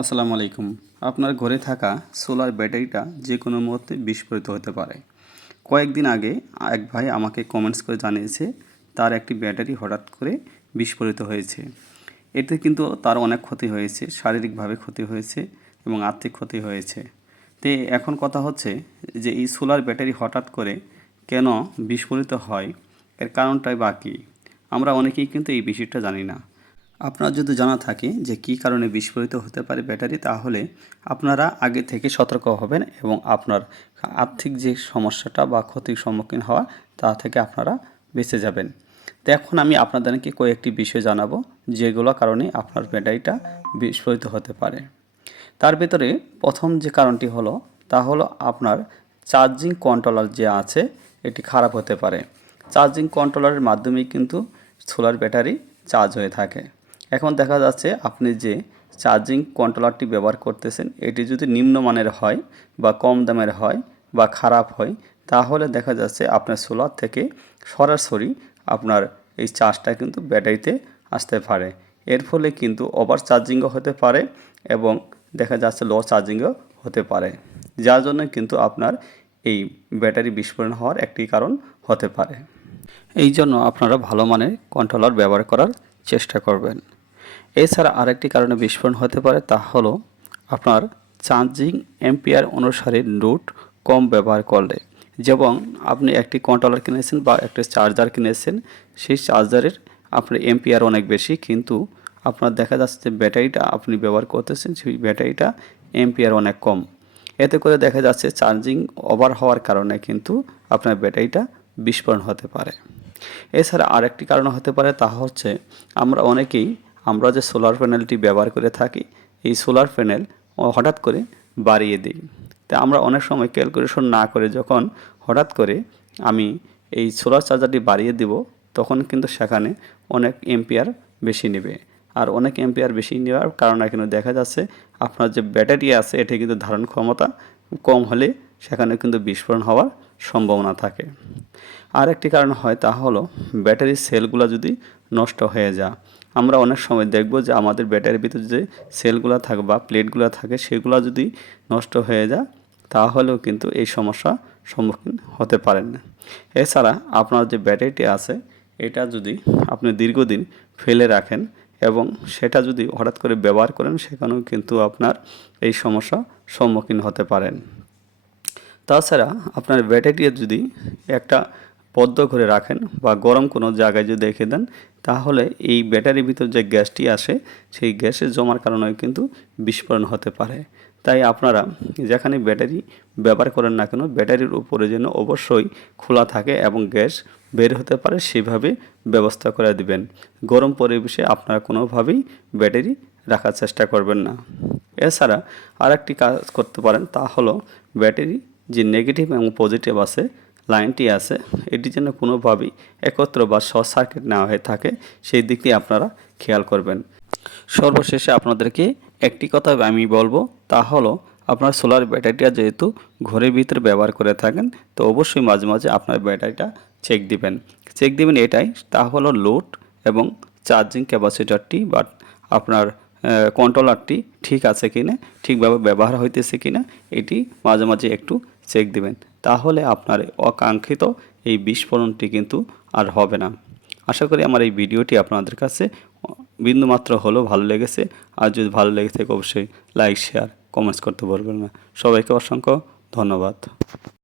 আসসালামু আলাইকুম। আপনার ঘরে থাকা সোলার ব্যাটারিটা যে কোনো মুহূর্তে বিস্ফোরিত হতে পারে। কয়েকদিন আগে এক ভাই আমাকে কমেন্টস করে জানিয়েছে, তার একটি ব্যাটারি হঠাৎ করে বিস্ফোরিত হয়েছে। এতে কিন্তু তার অনেক ক্ষতি হয়েছে, শারীরিকভাবে ক্ষতি হয়েছে এবং আর্থিক ক্ষতি হয়েছে। তে এখন কথা হচ্ছে যে, এই সোলার ব্যাটারি হঠাৎ করে কেন বিস্ফোরিত হয়? এর কারণটাই বাকি আমরা অনেকেই কিন্তু এই বিষয়টা জানি না। আপনার যদি জানা থাকে যে কী কারণে বিস্ফোরিত হতে পারে ব্যাটারি, তাহলে আপনারা আগে থেকে সতর্ক হবেন এবং আপনার আর্থিক যে সমস্যাটা বা ক্ষতির সম্মুখীন হওয়া, তা থেকে আপনারা বেঁচে যাবেন। তো এখন আমি আপনাদেরকে কয়েকটি বিষয় জানাব, যেগুলো কারণে আপনার ব্যাটারিটা বিস্ফোরিত হতে পারে। তার ভিতরে প্রথম যে কারণটি হলো, তা হলো আপনার চার্জিং কন্ট্রোলার যে আছে, এটি খারাপ হতে পারে। চার্জিং কন্ট্রোলারের মাধ্যমেই কিন্তু সোলার ব্যাটারি চার্জ হয়ে থাকে। এখন দেখা যাচ্ছে আপনি যে চার্জিং কন্ট্রোলারটি ব্যবহার করতেছেন, এটি যদি নিম্নমানের হয় বা কম দামের হয় বা খারাপ হয়, তাহলে দেখা যাচ্ছে আপনার সোলার থেকে সরাসরি আপনার এই চার্জটা কিন্তু ব্যাটারিতে আসতে পারে। এর ফলে কিন্তু ওভার চার্জিংও হতে পারে এবং দেখা যাচ্ছে লো চার্জিংও হতে পারে, যার জন্য কিন্তু আপনার এই ব্যাটারি বিস্ফোরণ হওয়ার একটি কারণ হতে পারে। এই জন্য আপনারা ভালো মানের কন্ট্রোলার ব্যবহার করার চেষ্টা করবেন। এছাড়া আরেকটি কারণে বিস্ফোরণ হতে পারে তা হলো আপনার চার্জিং এম্পিয়ার অনুসারে নোট কম ব্যবহার করলে। যেমন আপনি একটি কন্ট্রোলার কিনেছেন বা একটি চার্জার কিনেছেন, সেই চার্জারের আপনার এম্পিয়ার অনেক বেশি, কিন্তু আপনার দেখা যাচ্ছে যে ব্যাটারিটা আপনি ব্যবহার করতেছেন, সেই ব্যাটারিটা এম্পিয়ার অনেক কম। এতে করে দেখা যাচ্ছে চার্জিং ওভার হওয়ার কারণে কিন্তু আপনার ব্যাটারিটা বিস্ফোরণ হতে পারে। এছাড়া আরেকটি কারণ হতে পারে তা হচ্ছে আমরা অনেকেই আমরা যে সোলার প্যানেলটি ব্যবহার করে থাকি, এই সোলার প্যানেল হঠাৎ করে বাড়িয়ে দিই। তা আমরা অনেক সময় ক্যালকুলেশন না করে যখন হঠাৎ করে আমি এই সোলার চার্জারটি বাড়িয়ে দিব, তখন কিন্তু সেখানে অনেক এম্পিয়ার বেশি নেবে। আর অনেক এম্পিয়ার বেশি নেওয়ার কারণে কিন্তু দেখা যাচ্ছে, আপনার যে ব্যাটারি আছে, এটি কিন্তু ধারণ ক্ষমতা কম হলে সেখানে কিন্তু বিস্ফোরণ হওয়ার সম্ভাবনা থাকে। আর একটি কারণ হয় তা হলো, ব্যাটারির সেলগুলো যদি নষ্ট হয়ে যায় আমরা অনেক সময় দেখব যে আমাদের ব্যাটারির ভিতরে যে সেলগুলো থাকে বা প্লেটগুলো থাকে, সেগুলো যদি নষ্ট হয়ে যায়, তাহলেও কিন্তু এই সমস্যা সম্মুখীন হতে পারেন না। এছাড়া আপনার যে ব্যাটারিটি আছে, এটা যদি আপনি দীর্ঘদিন ফেলে রাখেন এবং সেটা যদি হঠাৎ করে ব্যবহার করেন, সেখানেও কিন্তু আপনার এই সমস্যা সম্মুখীন হতে পারেন। তাছাড়া আপনার ব্যাটারিটি যদি একটা পদ্ম করে রাখেন বা গরম কোনো জায়গায় যদি রেখে দেন, তাহলে এই ব্যাটারির ভিতর যে গ্যাসটি আসে, সেই গ্যাসের জমার কারণেও কিন্তু বিস্ফোরণ হতে পারে। তাই আপনারা যেখানে ব্যাটারি ব্যবহার করেন না কেন, ব্যাটারির উপরে যেন অবশ্যই খোলা থাকে এবং গ্যাস বের হতে পারে, সেভাবে ব্যবস্থা করে দিবেন। গরম পরিবেশে আপনারা কোনোভাবেই ব্যাটারি রাখার চেষ্টা করবেন না। এছাড়া আরেকটি কাজ করতে পারেন, তা হলো ব্যাটারি যে নেগেটিভ এবং পজিটিভ আছে লাইনটি আছে, এটি যেন কোনোভাবেই একত্র বা শর্ট সার্কিট নেওয়া হয়ে থাকে, সেই দিকটি আপনারা খেয়াল করবেন। সর্বশেষে আপনাদেরকে একটি কথা আমি বলব, তা হলো আপনার সোলার ব্যাটারিটা যেহেতু ঘরের ভিতরে ব্যবহার করে থাকেন, তো অবশ্যই মাঝে মাঝে আপনার ব্যাটারিটা চেক দিবেন। চেক দিবেন এটাই, তা হলো লোড এবং চার্জিং ক্যাপাসিটারটি বা আপনার কন্ট্রোলারটি ঠিক আছে কিনা, ঠিকভাবে ব্যবহার হইতেছে কিনা, এটি মাঝে মাঝে একটু চেক দিবেন। তাহলে আপনার অকাঙ্ক্ষিত এই বিস্ফোরণটি কিন্তু আর হবে না। আশা করি আমার এই ভিডিওটি আপনাদের কাছে বিন্দুমাত্র হলেও ভালো লেগেছে। আর যদি ভালো লেগে থাকে, অবশ্যই লাইক, শেয়ার, কমেন্টস করতে বলবেন না। সবাইকে অসংখ্য ধন্যবাদ।